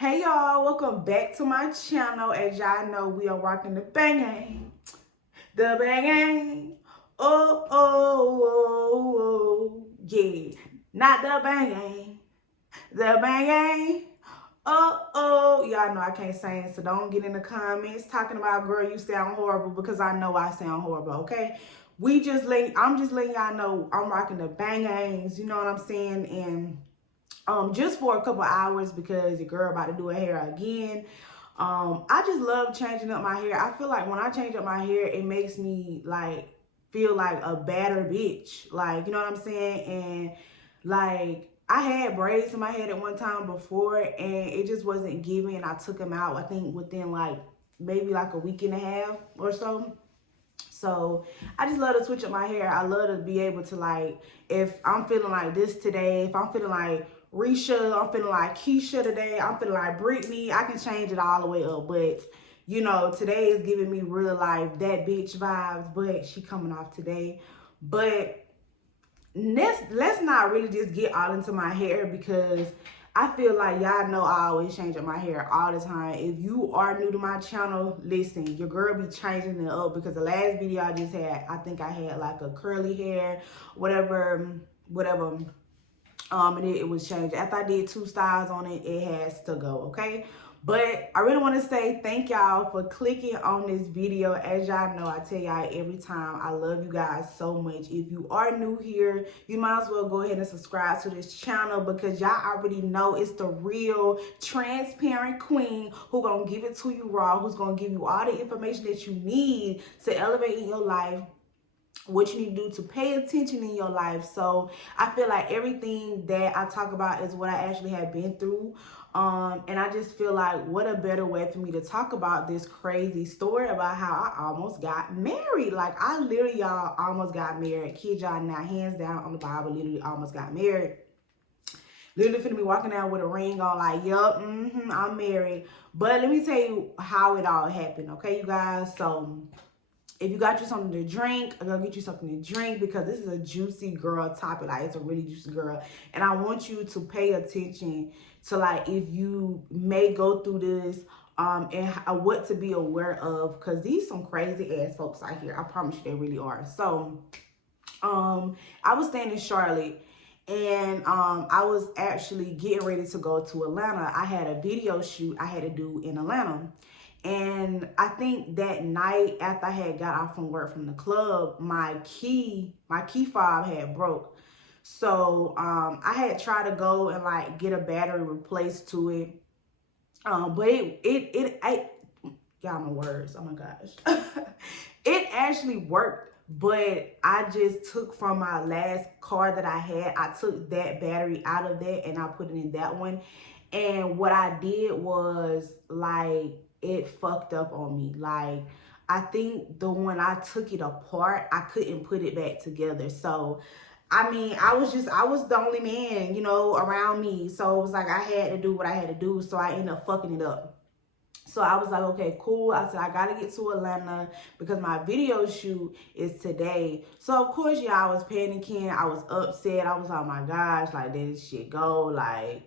Hey y'all, welcome back to my channel. As y'all know, we are rocking the bang. The bang. Oh, yeah. Not the bang. The bang. Y'all know I can't sing, so don't get in the comments talking about, girl, you sound horrible, because I know I sound horrible, okay? I'm just letting y'all know I'm rocking the bangs, you know what I'm saying? And just for a couple hours because your girl about to do her hair again. I just love changing up my hair. I feel like when I change up my hair, it makes me like feel like a badder bitch. Like, you know what I'm saying? And like I had braids in my head at one time before and it just wasn't giving, and I took them out, I think within like maybe like a week and a half or so. So I just love to switch up my hair. I love to be able to, like, if I'm feeling like this today, if I'm feeling like Risha, I'm feeling like Keisha today, I'm feeling like Brittany, I can change it all the way up. But, you know, today is giving me real life that bitch vibes, but she coming off today. But let's not really just get all into my hair, because I feel like y'all know I always change up my hair all the time. If you are new to my channel, listen, your girl be changing it up, because the last video I just had, I think I had like a curly hair, whatever. And it was changed. After I did 2 styles on it, it has to go, okay? But I really want to say thank y'all for clicking on this video. As y'all know, I tell y'all every time, I love you guys so much. If you are new here, you might as well go ahead and subscribe to this channel, because y'all already know it's the real transparent queen who gonna give it to you raw, who's gonna give you all the information that you need to elevate in your life, what you need to do to pay attention in your life. So I feel like everything that I talk about is what I actually have been through. And I just feel like what a better way for me to talk about this crazy story about how I almost got married. Like, I literally, y'all, almost got married. Kid y'all not, hands down on the Bible, literally almost got married. Literally finna be walking out with a ring on, like, yup, I'm married. But let me tell you how it all happened, okay, you guys? So if you got you something to drink, I'm gonna get you something to drink, because this is a juicy girl topic. Like, it's a really juicy girl. And I want you to pay attention to, like, if you may go through this, and what to be aware of, because these some crazy ass folks out here. I promise you they really are. So, I was staying in Charlotte, and I was actually getting ready to go to Atlanta. I had a video shoot I had to do in Atlanta. And I think that night after I had got off from work from the club, my key fob had broke. So I had tried to go and like get a battery replaced to it. But y'all, my words, oh my gosh. It actually worked, but I just took from my last car that I had, I took that battery out of that and I put it in that one. And what I did was, like, it fucked up on me. Like, I think the when I took it apart, I couldn't put it back together. So I mean, I was the only man, you know, around me. So it was like I had to do what I had to do. So I ended up fucking it up. So I was like, okay, cool. I said, I got to get to Atlanta because my video shoot is today. So, of course, yeah, I was panicking. I was upset. I was like, oh, my gosh, like, did this shit go? Like,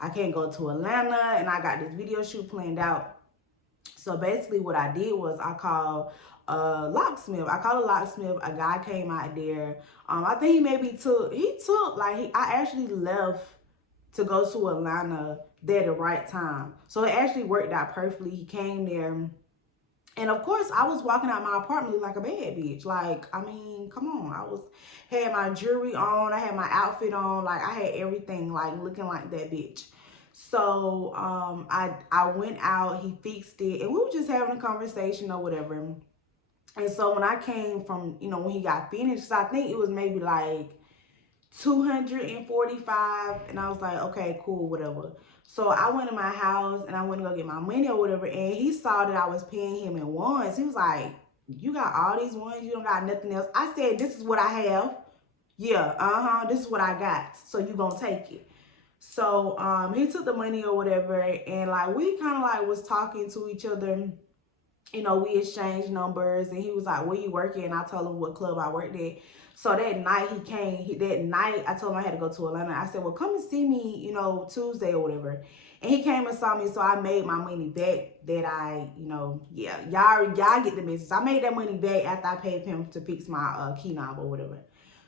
I can't go to Atlanta, and I got this video shoot planned out. So, basically, what I did was I called a locksmith. I called a locksmith. A guy came out there. I think I actually left to go to Atlanta there at the right time. So it actually worked out perfectly. He came there. And of course, I was walking out my apartment like a bad bitch. Like, I mean, come on. Had my jewelry on. I had my outfit on. Like, I had everything, like, looking like that bitch. So I went out. He fixed it. And we were just having a conversation or whatever. And so when I came from, you know, when he got finished, I think it was maybe like 245, and I was like, okay, cool, whatever. So I went to my house and I went to go get my money or whatever, and he saw that I was paying him in ones. He was like, you got all these ones, you don't got nothing else? I said, this is what I have. Yeah, this is what I got, so you gonna take it. So he took the money or whatever, and like we kind of like was talking to each other. You know, we exchanged numbers, and he was like, where you working? And I told him what club I worked at. So that night he came, that night I told him I had to go to Atlanta. I said, well, come and see me, you know, Tuesday or whatever. And he came and saw me, so I made my money back that I, you know, yeah, y'all get the message. I made that money back after I paid him to fix my key knob or whatever.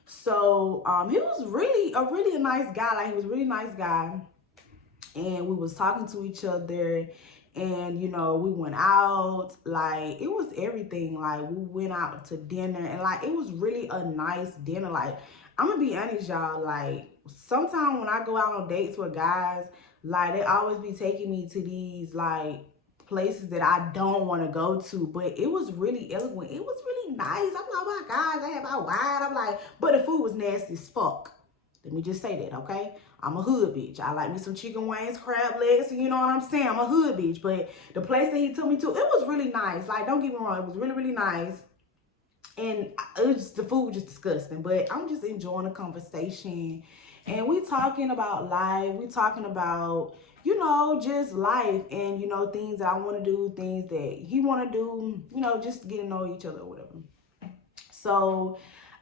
So he was really a nice guy. Like, he was a really nice guy. And we was talking to each other, and, you know, we went out. Like, it was everything. Like, we went out to dinner, and, like, it was really a nice dinner. Like, I'm gonna be honest, y'all. Like, sometimes when I go out on dates with guys, like, they always be taking me to these, like, places that I don't want to go to. But it was really eloquent. It was really nice. I'm like, oh my God, I had my wine. I'm like, but the food was nasty as fuck. Let me just say that, okay? I'm a hood bitch. I like me some chicken wings, crab legs, you know what I'm saying? I'm a hood bitch. But the place that he took me to, it was really nice. Like, don't get me wrong, it was really, really nice. And it was just, the food was just disgusting. But I'm just enjoying the conversation. And we talking about life. We talking about, you know, just life. And, you know, things that I want to do, things that he want to do, you know, just get to know each other or whatever. So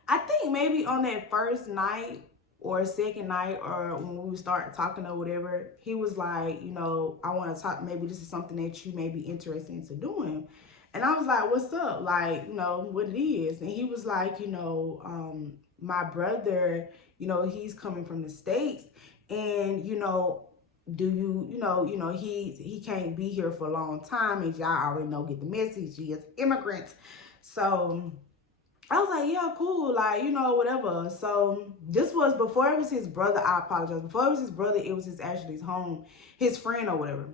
I think maybe on that first night, or second night, or when we start talking or whatever, he was like, you know, I want to talk, maybe this is something that you may be interested into doing. And I was like, what's up? Like, you know, what it is. And he was like, you know, my brother, you know, he's coming from the States, and, you know, do you, you know, he can't be here for a long time, and y'all already know, get the message, he is immigrant. So I was like, yeah, cool, like, you know, whatever. So this was before it was his brother. I apologize. Before it was his brother, it was his friend or whatever.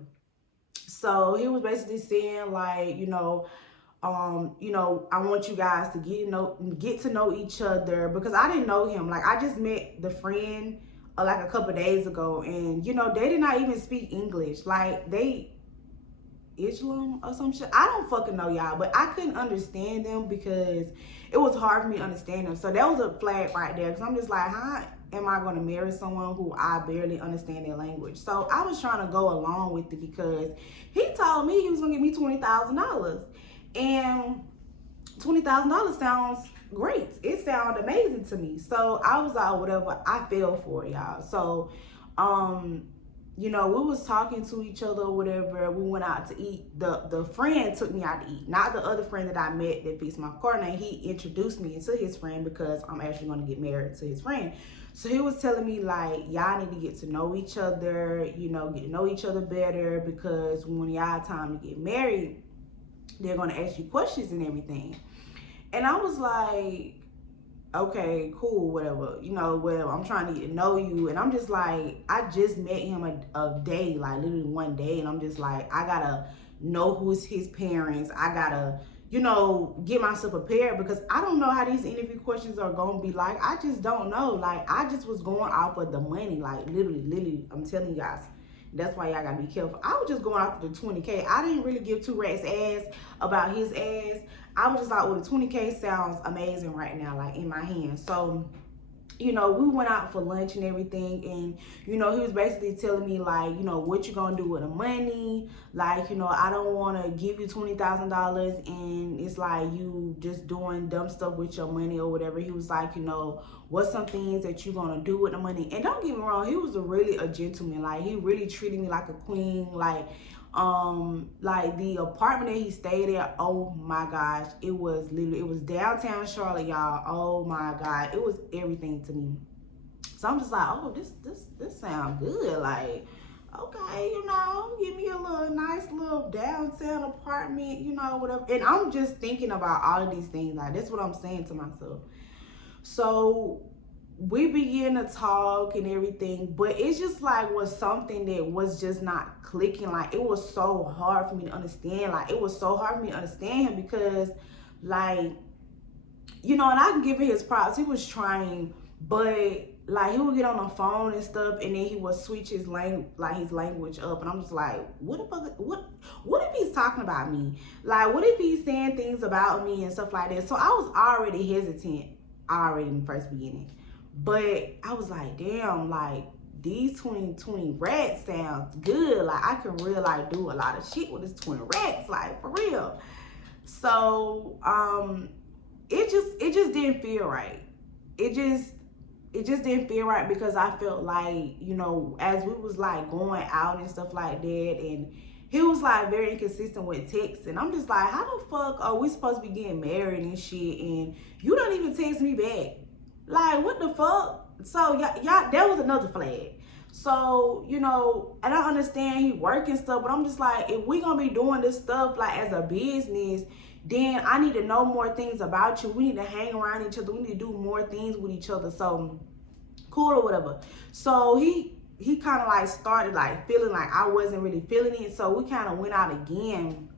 So he was basically saying, like, you know, I want you guys to get to know each other, because I didn't know him. Like, I just met the friend like a couple days ago, and, you know, they did not even speak English. Like, they Islam or some shit. I don't fucking know, y'all, but I couldn't understand them because it was hard for me to understand them. So that was a flag right there, because I'm just like, how am I going to marry someone who I barely understand their language? So I was trying to go along with it, because he told me he was going to give me $20,000, and $20,000 sounds great. It sounded amazing to me. So I was like, whatever. I fell for it, y'all. So you know, we was talking to each other or whatever. We went out to eat. The friend took me out to eat, not the other friend that I met that fixed my car. Now, he introduced me to his friend, because I'm actually going to get married to his friend. So he was telling me, like, y'all need to get to know each other, you know, get to know each other better, because when y'all time to get married, they're going to ask you questions and everything. And I was like, okay, cool, whatever, you know, whatever. I'm trying to get to know you. And I'm just like, I just met him a day, like literally one day. And I'm just like, I gotta know who's his parents. I gotta, you know, get myself prepared, because I don't know how these interview questions are gonna be like. I just don't know. Like, I just was going off of the money, like literally, I'm telling you guys. That's why y'all gotta be careful. I was just going after the 20K. I didn't really give two rats ass about his ass. I was just like, well, the 20K sounds amazing right now, like, in my hands. So, you know, we went out for lunch and everything, and, you know, he was basically telling me, like, you know, what you gonna do with the money. Like, you know, I don't want to give you $20,000 and it's like you just doing dumb stuff with your money or whatever. He was like, you know, what's some things that you gonna do with the money? And don't get me wrong, he was really a gentleman. Like, he really treated me like a queen. Like the apartment that he stayed at, oh my gosh, it was downtown Charlotte, y'all. Oh my God, it was everything to me. So I'm just like, oh, this sounds good. Like, okay, you know, give me a little nice little downtown apartment, you know, whatever. And I'm just thinking about all of these things. Like, that's what I'm saying to myself. So we began to talk and everything, but it's just like was something that was just not clicking. Like, it was so hard for me to understand. Like, it was so hard for me to understand him, because, like, you know, and I can give him his props. He was trying, but, like, he would get on the phone and stuff, and then he would switch his language up, and I'm just like, what if he's talking about me? Like, what if he's saying things about me and stuff like that? So I was already hesitant in the first beginning. But I was like, damn, like, these 20 racks sounds good. Like, I can really, like, do a lot of shit with this 20 racks, like, for real. So, it just didn't feel right. It just it just didn't feel right because I felt like, you know, as we was like going out and stuff like that, and he was like very inconsistent with texts, and I'm just like, how the fuck are we supposed to be getting married and shit, and you don't even text me back? Like, what the fuck? So y'all, that was another flag. So, you know, and I understand he working stuff, but I'm just like, if we gonna be doing this stuff like as a business, then I need to know more things about you. We need to hang around each other. We need to do more things with each other. So cool or whatever. So he kind of like started like feeling like I wasn't really feeling it. So we kind of went out again,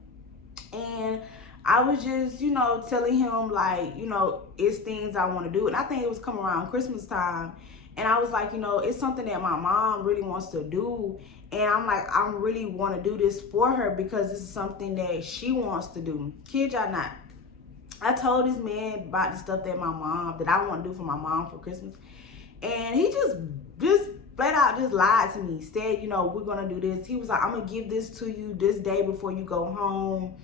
and I was just, you know, telling him like, you know, it's things I want to do. And I think it was coming around Christmas time. And I was like, you know, it's something that my mom really wants to do. And I'm like, I really want to do this for her because this is something that she wants to do. Kid y'all not. I told this man about the stuff that I want to do for my mom for Christmas. And he just flat out just lied to me. Said, you know, we're going to do this. He was like, I'm going to give this to you this day before you go home.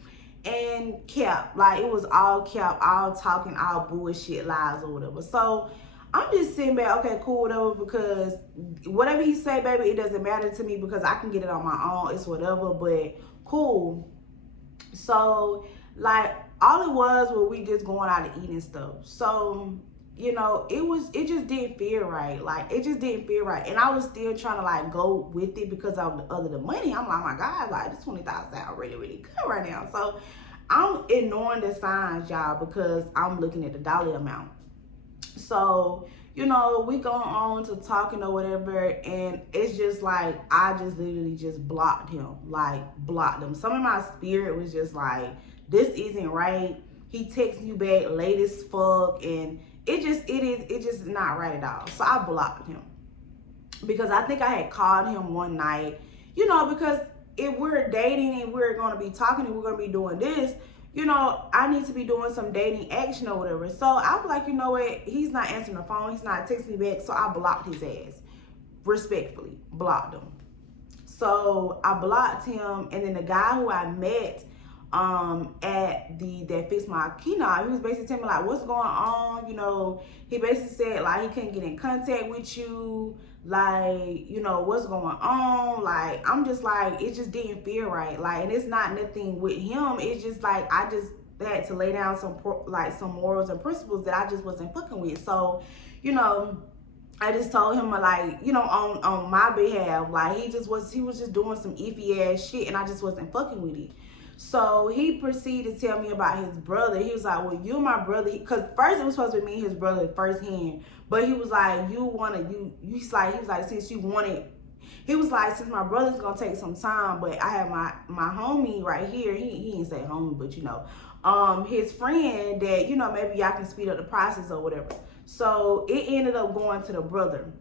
And kept, like, it was all kept, all talking, all bullshit lies or whatever. So I'm just sitting back, okay, cool, whatever, because whatever he say, baby, it doesn't matter to me because I can get it on my own. It's whatever, but cool. So, like, all it was we just going out and eating stuff. So, you know, it just didn't feel right. Like, it just didn't feel right. And I was still trying to, like, go with it because of the money. I'm like, oh my God, like, this $20,000 sound really, really good right now. So, I'm ignoring the signs, y'all, because I'm looking at the dollar amount. So, you know, we going on to talking or whatever, and it's just like, I just literally just blocked him. Like, blocked him. Some of my spirit was just like, this isn't right. He texts you back late as fuck, and it's just not right at all. So I blocked him. Because I think I had called him one night, you know, because if we're dating and we're going to be talking and we're going to be doing this, you know, I need to be doing some dating action or whatever. So I'm like, you know what? He's not answering the phone. He's not texting me back. So I blocked his ass. Respectfully, blocked him. So I blocked him. And then the guy who I met at that fixed my keynote, he was basically telling me like, what's going on? You know, he basically said like he couldn't get in contact with you. Like, you know, what's going on? Like, I'm just like, it just didn't feel right. Like, and it's not nothing with him. It's just like, I just had to lay down some morals and principles that I just wasn't fucking with. So, you know, I just told him like, you know, on my behalf, like he was just doing some iffy ass shit, and I just wasn't fucking with it. So he proceeded to tell me about his brother. He was like, well, you're my brother. Because first it was supposed to be me and his brother firsthand. But he was like, he was like, since my brother's going to take some time, but I have my homie right here. He didn't say homie, but you know, his friend that, you know, maybe y'all can speed up the process or whatever. So it ended up going to the brother.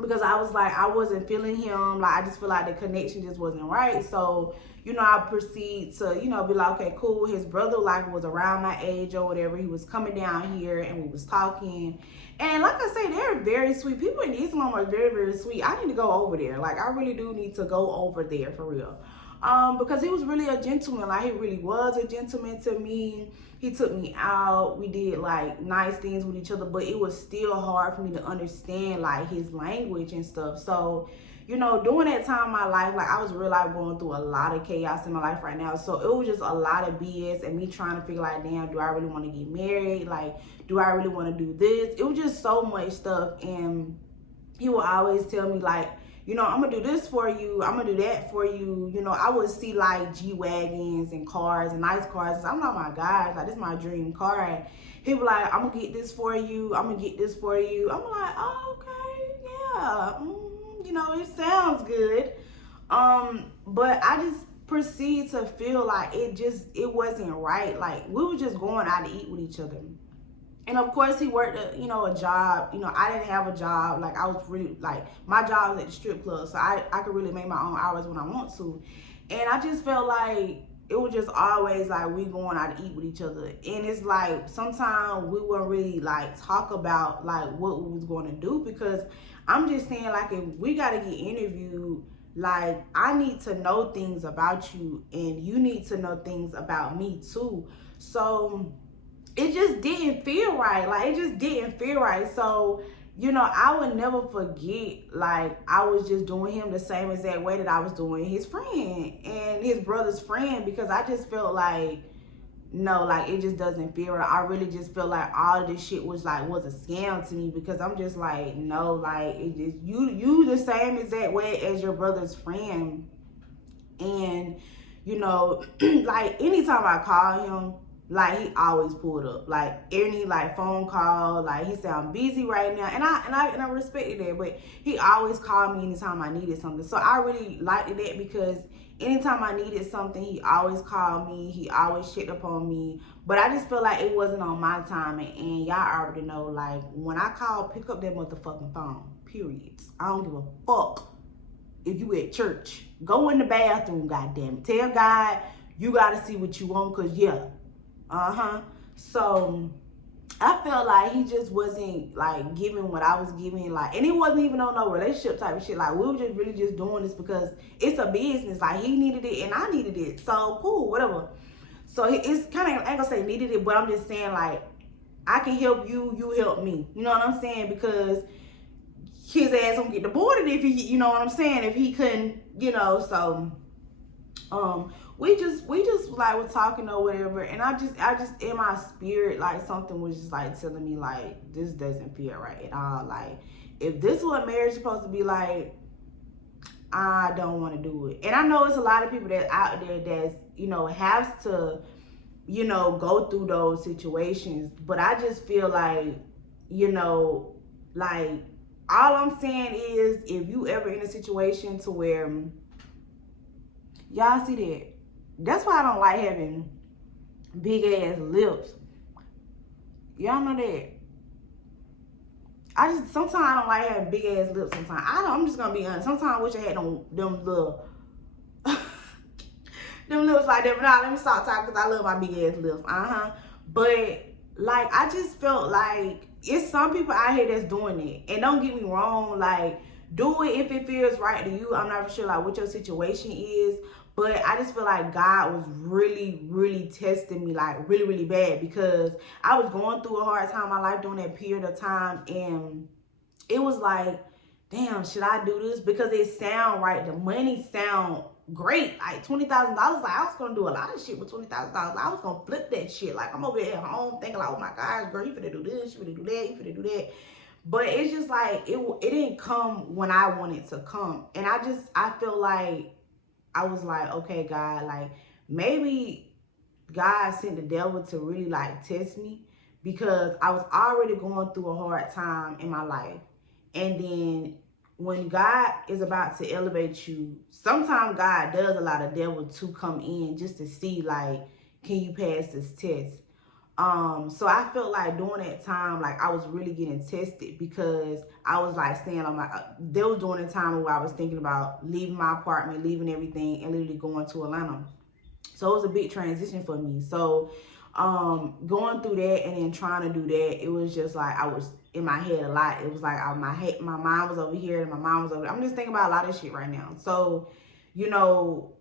Because I was like, I wasn't feeling him. Like, I just feel like the connection just wasn't right. So, you know, I proceed to, you know, be like, okay, cool. His brother, like, was around my age or whatever. He was coming down here and we was talking. And like I say, they're very sweet. People in Islam are very, very sweet. I need to go over there. Like, I really do need to go over there for real. Because he was really a gentleman. Like, he really was a gentleman to me. He took me out. We did like nice things with each other, but it was still hard for me to understand like his language and stuff. So, you know, during that time in my life, like I was really like going through a lot of chaos in my life right now. So it was just a lot of BS and me trying to figure like, damn, do I really want to get married? Like, do I really want to do this? It was just so much stuff. And he would always tell me like, you know, I'm going to do this for you. I'm going to do that for you. You know, I would see like G-Wagons and cars and nice cars. I'm like, oh my God, like this is my dream car. And he was like, I'm going to get this for you. I'm going to get this for you. I'm like, oh, okay, yeah. You know, it sounds good. But I just proceeded to feel like it wasn't right. Like we were just going out to eat with each other. And of course he worked a job. You know, I didn't have a job. Like I was really like, my job was at the strip club. So I could really make my own hours when I want to. And I just felt like it was just always like we going out to eat with each other. And it's like, sometimes we wouldn't really like talk about like what we was going to do, because I'm just saying like, if we got to get interviewed, like I need to know things about you and you need to know things about me too. So it just didn't feel right. Like, it just didn't feel right. So you know, I would never forget, like, I was just doing him the same exact way that I was doing his friend and his brother's friend, because I just felt like, no, like, it just doesn't feel right. I really just felt like all of this shit was a scam to me, because I'm just like, no, like, it just, you the same exact way as your brother's friend. And, you know, like, anytime I call him, like, he always pulled up. Like, any, like, phone call, like, he said, I'm busy right now. And I respected that. But he always called me anytime I needed something. So I really liked that, because anytime I needed something, he always called me. He always checked up on me. But I just feel like it wasn't on my time. And y'all already know, like, when I call, pick up that motherfucking phone. Period. I don't give a fuck if you at church. Go in the bathroom, goddamn. Tell God you gotta see what you want, cause yeah. So I felt like he just wasn't, like, giving what I was giving, like, and it wasn't even on no relationship type of shit. Like, we were just really just doing this because it's a business. Like, he needed it and I needed it. So cool, whatever. So it's kind of, I ain't gonna say needed it, but I'm just saying, like, I can help you, you help me. You know what I'm saying? Because his ass gonna get deported if he, you know what I'm saying, if he couldn't, you know. So we just like were talking or whatever, and I just in my spirit, like, something was just like telling me, like, this doesn't feel right at all. Like, if this is what marriage is supposed to be like, I don't want to do it. And I know it's a lot of people that out there that's, you know, has to, you know, go through those situations, but I just feel like, you know, like, all I'm saying is, if you ever in a situation to where, y'all see that, that's why I don't like having big ass lips. Y'all know that. Sometimes I don't like having big ass lips sometimes. I'm just gonna be honest. Sometimes I wish I had them little, them lips like that. But nah, let me stop talking, because I love my big ass lips. But, like, I just felt like it's some people out here that's doing it. And don't get me wrong, like, do it if it feels right to you. I'm not sure, like, what your situation is. But I just feel like God was really, really testing me, like, really, really bad, because I was going through a hard time in my life during that period of time. And it was like, damn, should I do this? Because it sound right. The money sound great. Like, $20,000. Like, I was going to do a lot of shit with $20,000. I was going to flip that shit. Like, I'm over here at home thinking, like, oh my gosh, girl, you finna do this, you finna do that, you finna do that. But it's just like, it didn't come when I wanted to come. And I feel like, I was like, okay, God, like, maybe God sent the devil to really, like, test me, because I was already going through a hard time in my life. And then when God is about to elevate you, sometimes God does allow the devil to come in just to see, like, can you pass this test? So I felt like during that time, like, I was really getting tested, because I was, like, saying, there was during the time where I was thinking about leaving my apartment, leaving everything, and literally going to Atlanta. So it was a big transition for me. So going through that and then trying to do that, it was just like, I was in my head a lot. It was like my mind was over here and my mind was over there. I'm just thinking about a lot of shit right now. So, you know,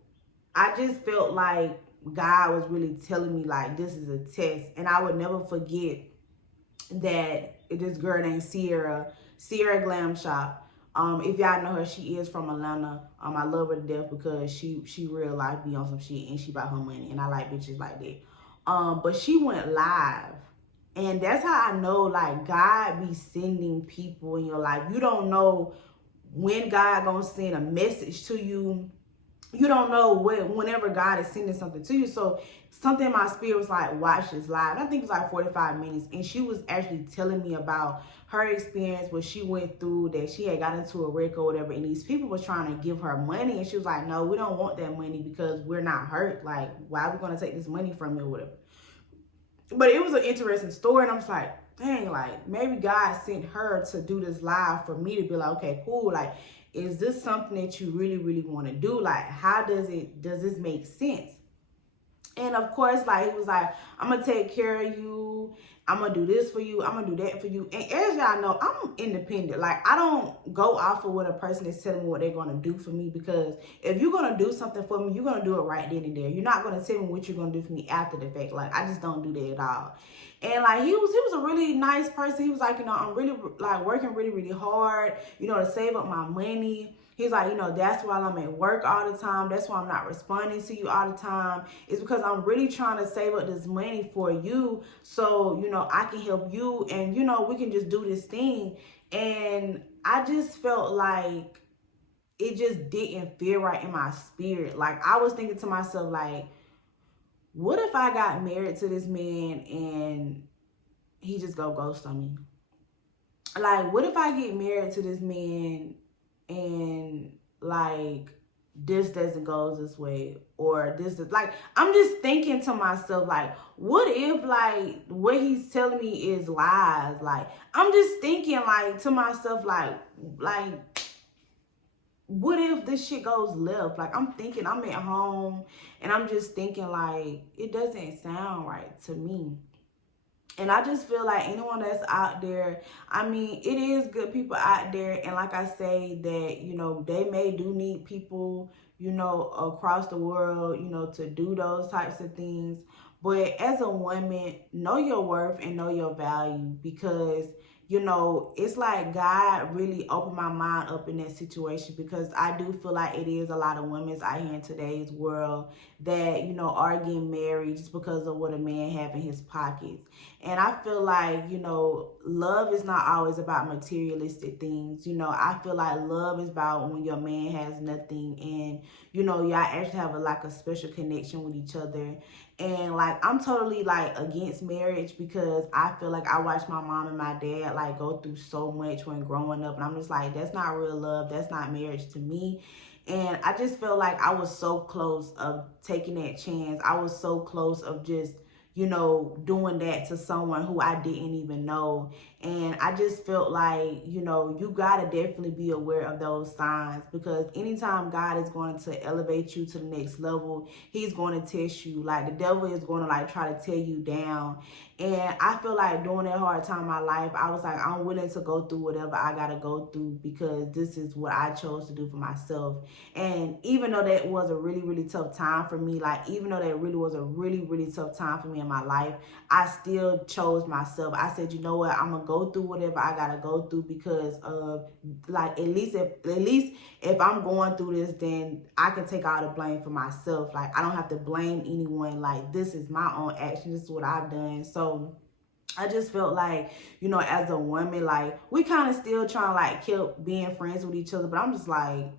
I just felt like God was really telling me, like, this is a test. And I would never forget that this girl named Sierra Glam Shop. If y'all know her, she is from Atlanta. I love her to death, because she real life be on some shit, and she about her money, and I like bitches like that. But she went live, and that's how I know, like, God be sending people in your life. You don't know when God gonna send a message to you. You don't know whenever God is sending something to you. So something in my spirit was like, watch this live. I think it was like 45 minutes. And she was actually telling me about her experience, what she went through, that she had got into a wreck or whatever. And these people was trying to give her money. And she was like, no, we don't want that money, because we're not hurt. Like, why are we going to take this money from you or whatever? But it was an interesting story. And I was like, dang, like, maybe God sent her to do this live for me to be like, okay, cool. Like, is this something that you really, really want to do? Like, how does this make sense? And of course, like, he was like, I'm gonna take care of you. I'm gonna do this for you. I'm gonna do that for you. And as y'all know, I'm independent. Like, I don't go off of what a person is telling me what they're gonna do for me, because if you're gonna do something for me, you're gonna do it right then and there. You're not gonna tell me what you're gonna do for me after the fact. Like, I just don't do that at all. And like, he was a really nice person. He was like, I'm really like working really hard, to save up my money. He's like, that's why I'm at work all the time. That's why I'm not responding to you all the time. It's because I'm really trying to save up this money for you, so, I can help you, and, we can just do this thing. And I just felt like it just didn't feel right in my spirit. Like, I was thinking to myself, like, what if I got married to this man and he just go ghost on me? Like, what if I get married to this man and, like, this doesn't go this way, or this is, like, I'm just thinking to myself, like, what if, like, what he's telling me is lies? Like, I'm just thinking, like, to myself, like, what if this shit goes left? Like, I'm thinking, I'm at home, and I'm just thinking, like, it doesn't sound right to me. And I just feel like anyone that's out there, I mean, it is good people out there. And like I say that, they may do need people, across the world, to do those types of things. But as a woman, know your worth and know your value, because it's like God really opened my mind up in that situation, because I do feel like it is a lot of women out here in today's world that, are getting married just because of what a man have in his pockets. And I feel like, love is not always about materialistic things. I feel like love is about when your man has nothing, and, y'all actually have a special connection with each other. And like, I'm totally like against marriage, because I feel like I watched my mom and my dad like go through so much when growing up, and I'm just like, that's not real love. That's not marriage to me. And I just felt like I was so close of taking that chance. I was so close of just, doing that to someone who I didn't even know. And I just felt like, you gotta definitely be aware of those signs, because anytime God is going to elevate you to the next level, he's going to test you. Like, the devil is going to like try to tear you down. And I feel like during that hard time in my life, I was like, I'm willing to go through whatever I gotta go through, because this is what I chose to do for myself. And even though that was a really tough time for me, like, even though that really was a really tough time for me in my life, I still chose myself. I said, you know what, I'm gonna go through whatever I gotta go through, because of, like, at least if I'm going through this, then I can take all the blame for myself. Like, I don't have to blame anyone. Like, this is my own action. This is what I've done. So I just felt like, as a woman, like, we kind of still trying to like keep being friends with each other, but I'm just like,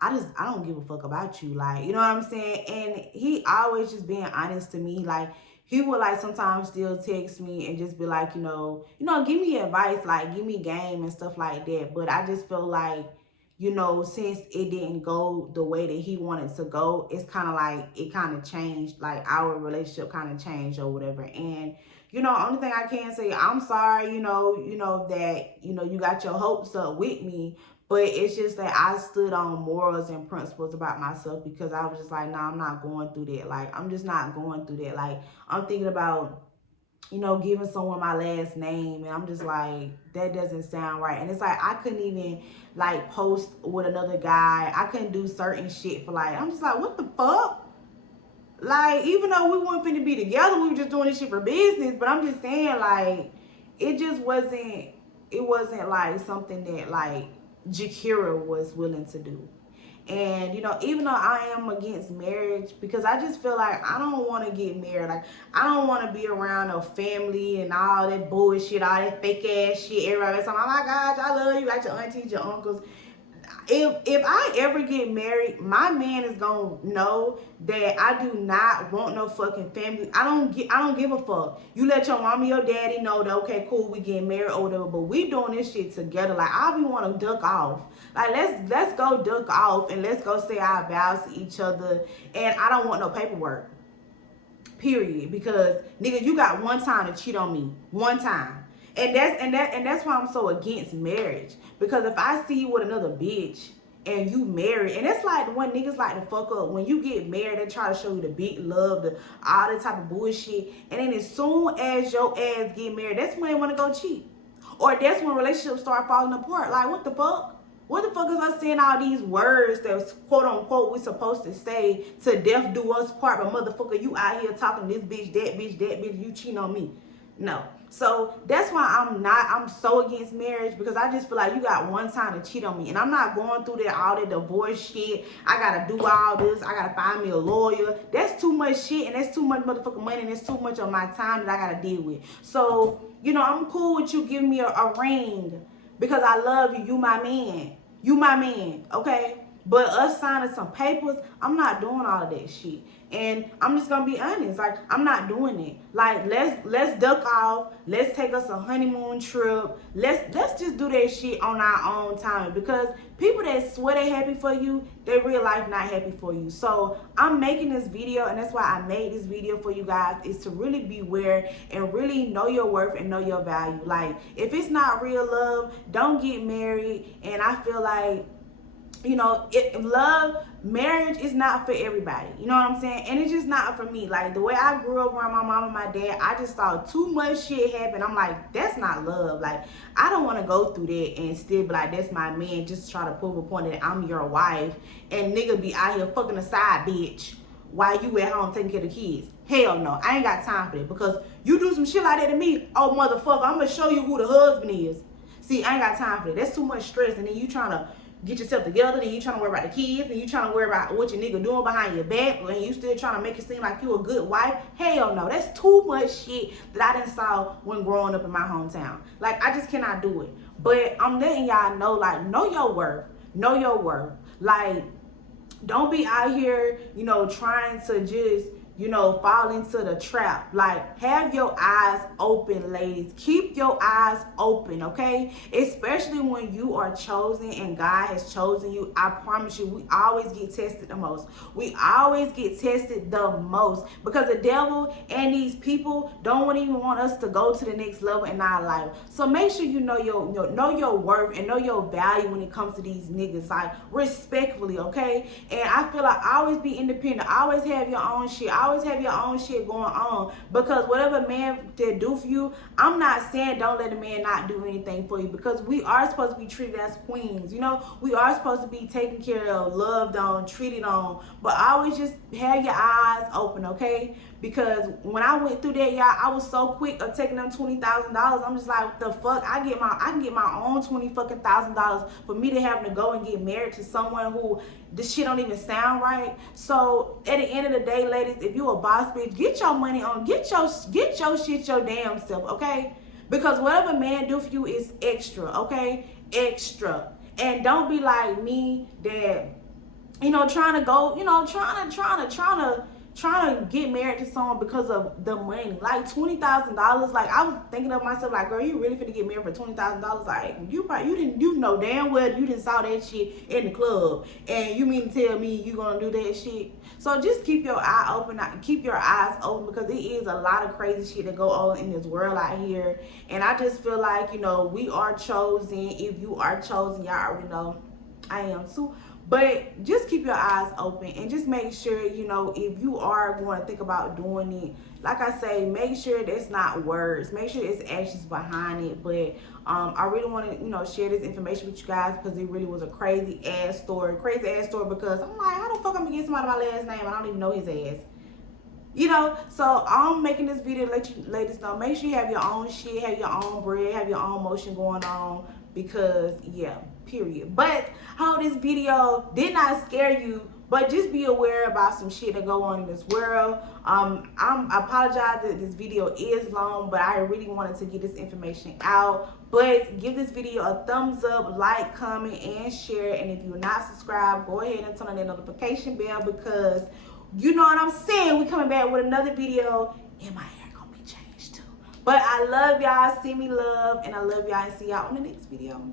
I don't give a fuck about you. Like, you know what I'm saying? And he always just being honest to me. Like, he would like sometimes still text me and just be like, give me advice, like, give me game and stuff like that. But I just feel like, since it didn't go the way that he wanted to go, it's kind of like, it kind of changed, like, our relationship kind of changed or whatever. And, only thing I can say, I'm sorry, that, you got your hopes up with me. But it's just that I stood on morals and principles about myself, because I was just like, nah, I'm not going through that. Like, I'm just not going through that. Like, I'm thinking about, giving someone my last name, and I'm just like, that doesn't sound right. And it's like, I couldn't even like post with another guy. I couldn't do certain shit for like, I'm just like, what the fuck? Like, even though we weren't finna be together, we were just doing this shit for business. But I'm just saying, like, it just wasn't, like something that like Jakira was willing to do. And, even though I am against marriage, because I just feel like I don't want to get married. Like, I don't want to be around a family and all that bullshit, all that fake ass shit. Everybody's like, oh my gosh, I love you. Got your aunties, your uncles. If I ever get married, my man is gonna know that I do not want no fucking family. I don't give a fuck. You let your mama, your daddy know that, okay, cool, we getting married or whatever, but we doing this shit together. Like, I be want to duck off. Like, let's go duck off, and let's go say our vows to each other. And I don't want no paperwork. Period. Because nigga, you got one time to cheat on me. One time. And that's why I'm so against marriage. Because if I see you with another bitch, and you married. And it's like when niggas like to fuck up. When you get married, they try to show you the big love, all that type of bullshit. And then as soon as your ass get married, that's when they want to go cheat. Or that's when relationships start falling apart. Like, what the fuck? What the fuck is us saying all these words that's quote unquote we supposed to say to death do us part, but motherfucker, you out here talking this bitch, that bitch, you cheating on me. No. So that's why I'm so against marriage, because I just feel like you got one time to cheat on me. And I'm not going through all that divorce shit. I gotta do all this. I gotta find me a lawyer. That's too much shit, and that's too much motherfucking money, and it's too much of my time that I gotta deal with. So, you know, I'm cool with you giving me a ring because I love you. You my man. You my man, okay? But us signing some papers, I'm not doing all of that shit. And I'm just gonna be honest, like, I'm not doing it. Like, let's duck off. Let's take us a honeymoon trip. Let's just do that shit on our own time. Because people that swear they happy for you, they real life not happy for you. So I'm making this video, and that's why I made this video for you guys, is to really beware and really know your worth and know your value. Like, if it's not real love, don't get married. And I feel like, you know, marriage is not for everybody. You know what I'm saying? And it's just not for me. Like, the way I grew up around my mom and my dad, I just saw too much shit happen. I'm like, that's not love. Like, I don't want to go through that and still be like, that's my man, just try to prove a point that I'm your wife, and nigga be out here fucking a side bitch while you at home taking care of the kids. Hell no, I ain't got time for that, because you do some shit like that to me, oh motherfucker, I'm gonna show you who the husband is. See, I ain't got time for that. That's too much stress, and then you trying to get yourself together, then you trying to worry about the kids, and you trying to worry about what your nigga doing behind your back, and you still trying to make it seem like you a good wife. Hell no, that's too much shit that I done saw when growing up in my hometown. Like, I just cannot do it. But I'm letting y'all know, like, know your worth. Know your worth. Like, don't be out here, you know, trying to just, you know, fall into the trap. Like, have your eyes open, ladies. Keep your eyes open, okay? Especially when you are chosen and God has chosen you. I promise you, we always get tested the most. We always get tested the most, because the devil and these people don't even want us to go to the next level in our life. So make sure you know your worth and know your value when it comes to these niggas. Like, respectfully, okay? And I feel like always be independent. Always have your own shit. Always have your own shit going on, because whatever man they do for you, I'm not saying don't let a man not do anything for you, because we are supposed to be treated as queens. You know, we are supposed to be taken care of, loved on, treated on. But always just have your eyes open, okay? Because when I went through that, y'all, I was so quick of taking them $20,000. I'm just like, what the fuck? I can get my own $20,000 for me to have to go and get married to someone who this shit don't even sound right. So at the end of the day, ladies, if you a boss bitch, get your money on, get your shit your damn self, okay? Because whatever man do for you is extra, okay? Extra. And don't be like me that, you know, trying to go, you know, trying to get married to someone because of the money. Like $20,000. Like, I was thinking of myself, like, girl, you really finna get married for $20,000? Like, you know damn well you didn't saw that shit in the club, and you mean to tell me you gonna do that shit? So just keep your eye open, keep your eyes open, because it is a lot of crazy shit that go on in this world out here. And I just feel like, you know, we are chosen. If you are chosen, y'all already know I am too. But just keep your eyes open, and just make sure, you know, if you are going to think about doing it, like I say, make sure that's not words. Make sure it's actions behind it. But I really want to, you know, share this information with you guys, because it really was a crazy ass story. Because I'm like, how the fuck I'm gonna get somebody my last name? I don't even know his ass. You know, so I'm making this video to let you ladies know, make sure you have your own shit, have your own bread, have your own motion going on, because, yeah, period. But I hope this video did not scare you, but just be aware about some shit that go on in this world. I apologize that this video is long, but I really wanted to get this information out. But give this video a thumbs up, like, comment, and share. And if you're not subscribed, go ahead and turn on that notification bell, because you know what I'm saying, we coming back with another video, and my hair gonna be changed too. But I love y'all, send me love, and I love y'all, and see y'all on the next video.